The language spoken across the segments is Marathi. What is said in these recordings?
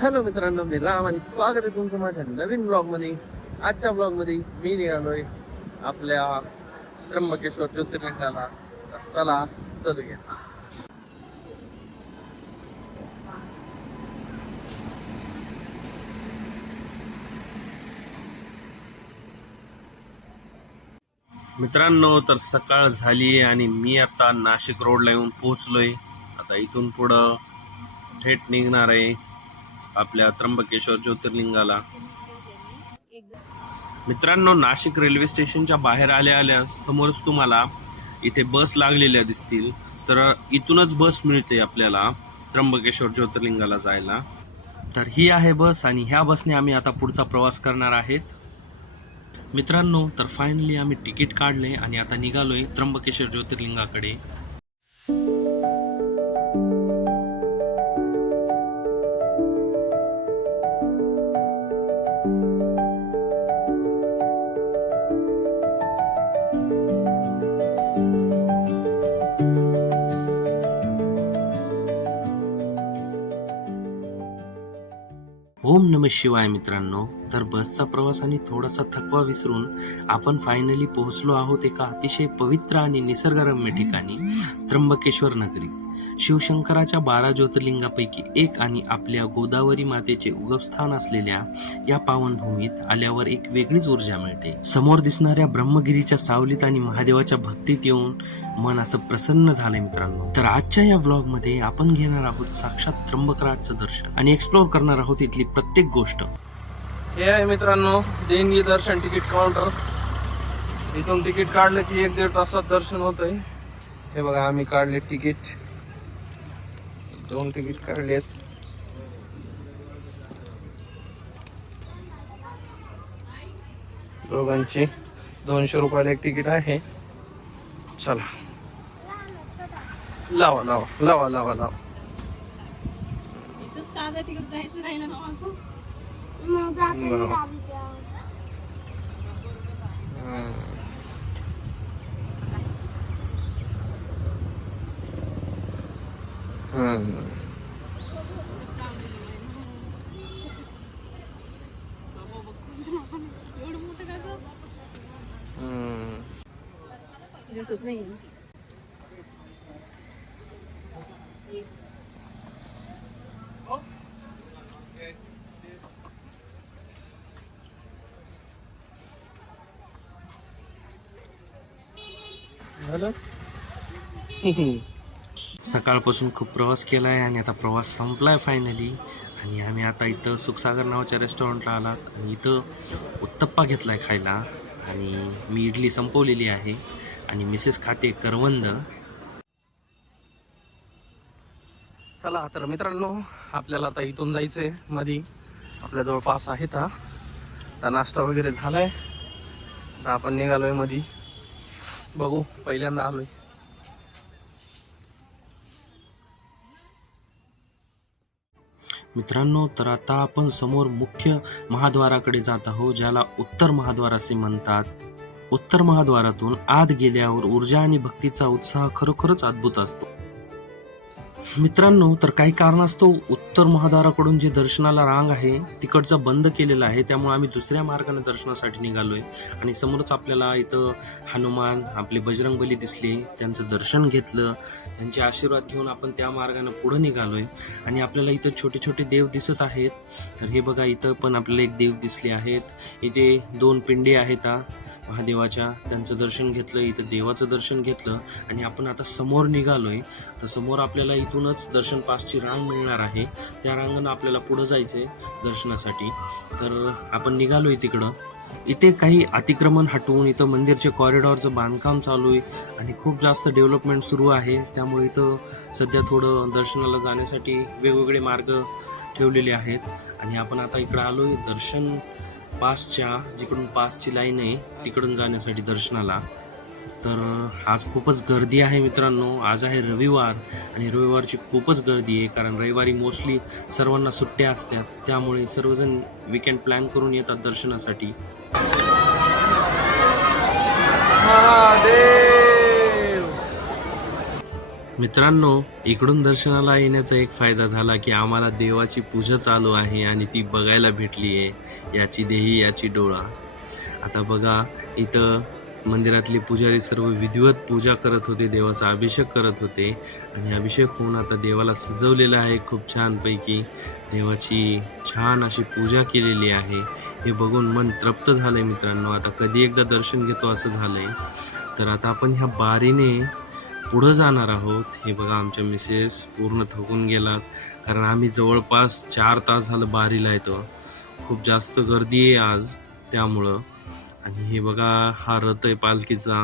हॅलो मित्रांनो, मी राम आणि स्वागत आहे तुमचं माझ्या नवीन ब्लॉग मध्ये. आजच्या ब्लॉग मध्ये मी निघालोय आपल्या त्र्यंबकेश्वर ज्योतिर्लिंगाला. चला चलूया. मित्रांनो, तर सकाळ झाली आणि मी आता नाशिक रोडला येऊन पोहोचलोय. आता इथून पुढं थेट निघणार आहे आपल्या त्र्यंबकेश्वर ज्योतिर्लिंगाला. मित्रांनो, नाशिक रेल्वे स्टेशनच्या बाहेर आल्या आल्या समोरच तुम्हाला इथे बस लागलेल्या दिसतील. तर इथूनच बस मिळते आपल्याला त्र्यंबकेश्वर ज्योतिर्लिंगाला जायला. तर ही आहे बस आणि ह्या बसने आम्ही आता पुढचा प्रवास करणार आहेत. मित्रांनो, तर फायनली आम्ही तिकीट काढले आणि आता निघालोय त्र्यंबकेश्वर ज्योतिर्लिंगाकडे. ओम नमः शिवाय. मित्रांनो, तर बसचा प्रवास आणि थोडासा थकवा विसरून आपण फायनली पोहोचलो आहोत एका अतिशय पवित्र आणि निसर्गरम्य ठिकाणी, त्र्यंबकेश्वर नगरीत. शिवशंकराच्या 12 ज्योतिर्लिंगापैकी एक आणि आपल्या गोदावरी मातेचे उगमस्थान असलेल्या या पावनभूमीत आल्यावर एक वेगळीच ऊर्जा मिळते. समोर दिसणाऱ्या ब्रह्मगिरीच्या सावलीत आणि महादेवाच्या भक्तीत येऊन मन असं प्रसन्न झालंय. मित्रांनो, तर आजच्या या व्लॉग मध्ये आपण घेणार आहोत साक्षात त्र्यंबकराजचं दर्शन आणि एक्सप्लोर करणार आहोत इथली प्रत्येक गोष्ट. हे आहे मित्रांनो देणगी दर्शन तिकीट काउंटर. इथून तिकीट काढलं की 1-1.5 तासात दर्शन होतंय. हे बघा, आम्ही काढले तिकीट, 2 तिकीट काढलेत. दोघांची 200 रुपयाला एक तिकीट आहे. चला, लावा लावा लावा लावा लावा. दिसत नाही. सकाळपासून खूप प्रवास केला आहे आणि आता प्रवास संपलाय फायनली. आणि आम्ही आता इथं सुखसागर नावाच्या रेस्टॉरंटला आलात आणि इथं उत्तप्पा घेतलाय खायला. आणि मी इडली संपवलेली आहे आणि मिसेस खाते करवंद. चला तर मित्रांनो, आपल्याला आता इथून जायचंय मधी. आपल्या जवळपास आहे आता नाश्ता वगैरे झालाय. आता आपण निघालोय मधी. बघू, पहिल्यांदा आलोय. मित्रांनो, तर आता आपण समोर मुख्य महाद्वाराकडे जात आहोत, ज्याला उत्तर महाद्वार असे म्हणतात. उत्तर महाद्वारातून आत गेल्यावर ऊर्जा आणि भक्तीचा उत्साह खरोखरच अद्भुत असतो. मित्रांनो, तर काही कारणास्तव उत्तर महाद्वाराकडून जे दर्शनाला रांग आहे तिकडचं बंद केलेलं आहे. त्यामुळे आम्ही दुसऱ्या मार्गाने दर्शनासाठी निघालोय. आणि समोरच आपल्याला इथं हनुमान, आपले बजरंगबली दिसले. त्यांचं दर्शन घेतलं, त्यांचे आशीर्वाद घेऊन आपण त्या मार्गाने पुढे निघालोय. आणि आपल्याला इथं छोटे छोटे देव दिसत आहेत. तर हे बघा, इथं पण आपल्याला एक देव दिसले आहेत. इथे 2 पिंडे आहेत महादेवाच्या. त्यांचं दर्शन घेतलं, इथं देवाचं दर्शन घेतलं आणि आपण आता समोर निघालोय. तर समोर आपल्याला इथूनच दर्शन पासची रांग मिळणार आहे. त्या रांगानं आपल्याला पुढं जायचंय दर्शनासाठी. तर आपण निघालोय तिकडं. इथे काही अतिक्रमण हटवून इथं मंदिरचे कॉरिडॉरचं बांधकाम चालू आहे आणि खूप जास्त डेव्हलपमेंट सुरू आहे. त्यामुळे इथं सध्या थोडं दर्शनाला जाण्यासाठी वेगवेगळे मार्ग ठेवलेले आहेत आणि आपण आता इकडे आलोय दर्शन पासच्या, जिकडून पासची लाईन आहे तिकडून जाण्यासाठी दर्शनाला. तर आज खूपच गर्दी आहे मित्रांनो. आज आहे रविवार आणि रविवारची खूपच गर्दी आहे, कारण रविवारी मोस्टली सर्वांना सुट्ट्या असतात, त्यामुळे सर्वजण वीकेंड प्लॅन करून येतात दर्शनासाठी. मित्रांनो, इकडून दर्शनाला येण्याचा एक फायदा झाला की आम्हाला देवाची पूजा चालू आहे आणि ती बघायला भेटली आहे. याची देही याची डोळा. आता बघा, इथं मंदिरातले पुजारी सर्व विधिवत पूजा करत होते, देवाचा अभिषेक करत होते आणि अभिषेक होऊन आता देवाला सजवलेलं आहे खूप छानपैकी. देवाची छान अशी पूजा केलेली आहे. हे बघून मन तृप्त झालंय मित्रांनो. आता कधी एकदा दर्शन घेतो असं झालंय. तर आता आपण ह्या बारीने पुढं जाणार आहोत. हे बघा, आमच्या मिसेस पूर्ण थकून गेलात, कारण आम्ही जवळपास 4 तास झालं बारीला येतो. खूप जास्त गर्दी आहे आज त्यामुळं. आणि हे बघा, हा रथ आहे पालखीचा,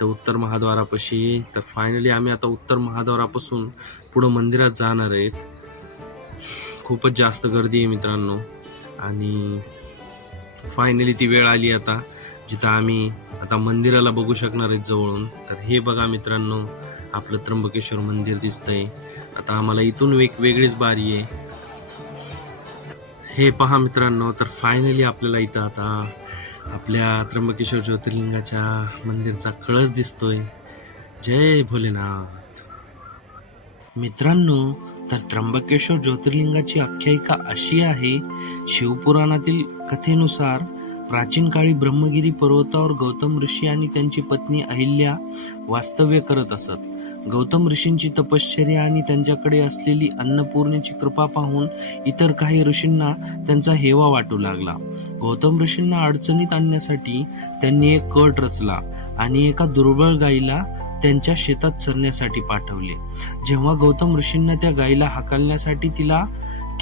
तर उत्तर महाद्वारापाशी. तर फायनली आम्ही आता उत्तर महाद्वारापासून पुढं मंदिरात जाणार आहेत. खूपच जास्त गर्दी आहे मित्रांनो आणि फायनली ती वेळ आली आता जिथं आम्ही आता मंदिराला बघू शकणार आहेत जवळून. तर हे बघा मित्रांनो, आपलं त्र्यंबकेश्वर मंदिर दिसतंय. आता आम्हाला इथून वेगळीच बारी आहे. हे पहा मित्रांनो, तर फायनली आपल्याला इथं आता आपल्या त्र्यंबकेश्वर ज्योतिर्लिंगाच्या मंदिरचा कळस दिसतोय. जय भोलेनाथ. मित्रांनो, तर त्र्यंबकेश्वर ज्योतिर्लिंगाची आख्यायिका अशी आहे. शिवपुराणातील कथेनुसार प्राचीन काळी ब्रह्मगिरी पर्वतावर गौतम ऋषी आणि त्यांची पत्नी अहिल्या वास्तव्य करत असत. गौतम ऋषींची तपश्चर्या आणि त्यांच्याकडे असलेली अन्नपूर्णेची कृपा पाहून इतर काही ऋषींना त्यांचा हेवा वाटू लागला. गौतम ऋषींना अडचणीत आणण्यासाठी त्यांनी एक कट रचला आणि एका दुर्बळ गायीला त्यांच्या शेतात चरण्यासाठी पाठवले. जेव्हा गौतम ऋषींना त्या गायीला हाकलण्यासाठी तिला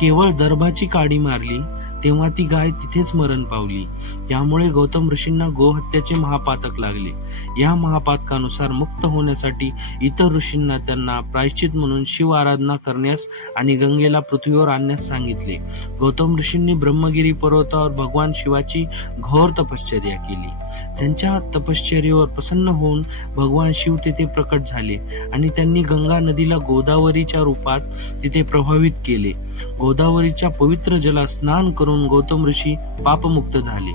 केवळ दर्भाची काडी मारली, तेव्हा ती गाय तिथेच मरण पावली. यामुळे गौतम ऋषींना गोहत्याचे महापातक लागले. या महापातकानुसार मुक्त होण्यासाठी इतर ऋषींना त्यांना प्रायश्चित म्हणून शिव आराधना करण्यास आणि गंगेला पृथ्वीवर आणण्यास सांगितले. गौतम ऋषींनी ब्रह्मगिरी पर्वतावर भगवान शिवाची घोर तपश्चर्या केली. त्यांच्या तपश्चर्येवर प्रसन्न होऊन भगवान शिव तिथे प्रकट झाले आणि त्यांनी गंगा नदीला गोदावरीच्या रूपात तिथे प्रभावित केले. गोदावरीच्या पवित्र जलात स्नान करून गौतम ऋषी पापमुक्त झाले.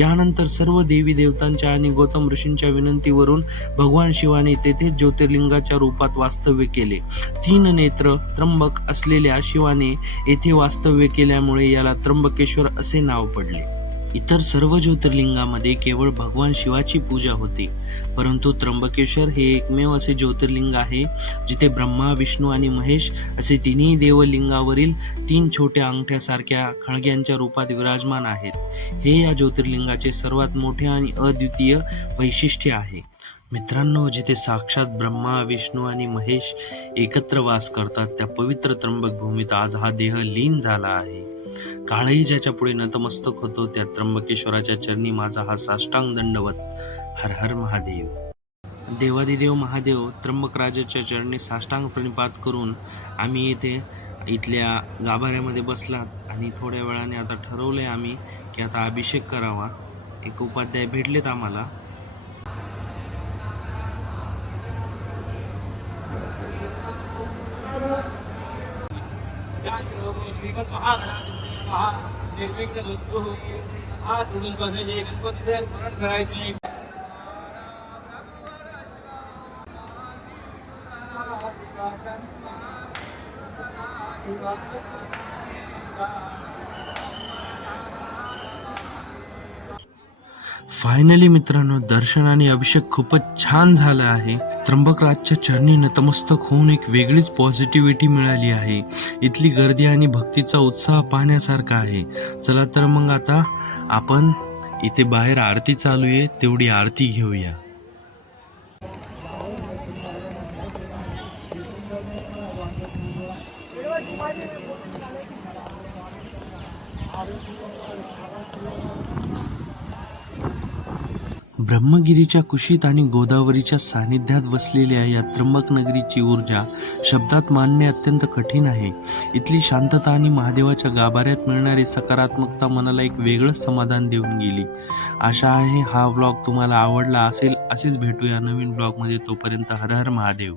यानंतर सर्व देवी देवतांच्या आणि गौतम ऋषींच्या विनंतीवरून भगवान शिवाने तेथे ज्योतिर्लिंगाच्या रूपात वास्तव्य केले. 3 नेत्र त्र्यंबक असलेल्या शिवाने येथे वास्तव्य केल्यामुळे याला त्र्यंबकेश्वर असे नाव पडले. इतर सर्व ज्योतिर्लिंगामध्ये केवळ भगवान शिवाची पूजा होते, परंतु त्र्यंबकेश्वर हे एकमेव असे ज्योतिर्लिंग आहे जिथे ब्रह्मा, विष्णू आणि महेश असे तिन्ही देवलिंगावरील 3 छोट्या अंगठ्यासारख्या खळग्यांच्या रूपात विराजमान आहेत. हे या ज्योतिर्लिंगाचे सर्वात मोठे आणि अद्वितीय वैशिष्ट्य आहे. मित्रांनो, जिथे साक्षात ब्रह्मा, विष्णू आणि महेश एकत्र वास करतात, त्या पवित्र त्र्यंबक भूमीत आज हा देह लीन झाला आहे. काळही ज्याच्या पुढे नतमस्तक होतो, त्या त्र्यंबकेश्वराच्या चरणी माझा हा साष्टांग दंडवत. हर हर महादेव. देवादिदेव महादेव त्र्यंबकराजाच्या चरणी साष्टांग प्रणिपात करून आम्ही इथल्या गाभाऱ्यामध्ये बसलात आणि थोड्या वेळाने आता ठरवलंय आम्ही की आता अभिषेक करावा. एक उपाध्याय भेटलेत आम्हाला. निर्विघ्न वस्तू हात उडून बसायचे, गणपतीचे स्मरण करायचे. फायनली मित्रांनो, दर्शन आणि अभिषेक खूपच छान झाला आहे. त्र्यंबकराजच्या चरणी नतमस्तक होऊन एक वेगळीच पॉझिटिव्हिटी मिळाली आहे. इथली गर्दी आणि भक्तीचा उत्साह पाहण्यासारखा आहे. चला तर मग आता आपण इथे बाहेर आरती चालू आहे, तेवढी आरती घेऊया. ब्रह्मगिरीच्या कुशीत आणि गोदावरीच्या सानिध्यात बसलेल्या या त्र्यंबक नगरीची ऊर्जा शब्दात मांडणे अत्यंत कठीण आहे. इथली शांतता आणि महादेवाच्या गाभाऱ्यात मिळणारी सकारात्मकता मनाला एक वेगळंच समाधान देऊन गेली. आशा आहे हा व्लॉग तुम्हाला आवडला असेल. असेच भेटूया नवीन व्लॉगमध्ये. तोपर्यंत हर हर महादेव.